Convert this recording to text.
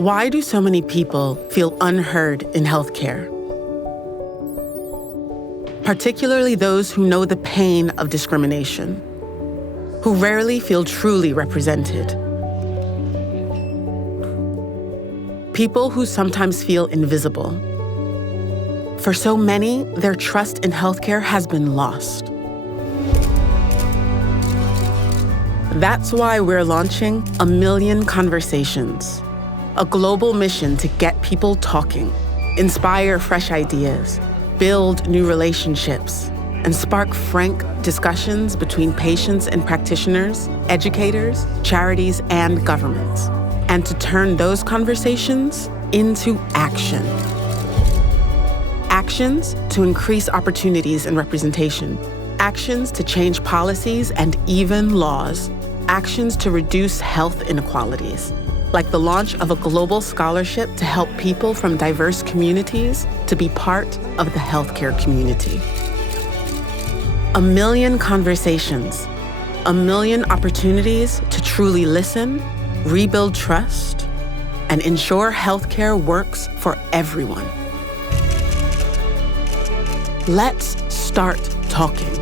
Why do so many people feel unheard in healthcare? Particularly those who know the pain of discrimination, who rarely feel truly represented. People who sometimes feel invisible. For so many, their trust in healthcare has been lost. That's why we're launching 1 Million Conversations, a global mission to get people talking, inspire fresh ideas, build new relationships, and spark frank discussions between patients and practitioners, educators, charities, and governments, and to turn those conversations into action. Actions to increase opportunities and representation, actions to change policies and even laws, actions to reduce health inequalities, like the launch of a global scholarship to help people from diverse communities to be part of the healthcare community. 1 million conversations, 1 million opportunities to truly listen, rebuild trust, and ensure healthcare works for everyone. Let's start talking.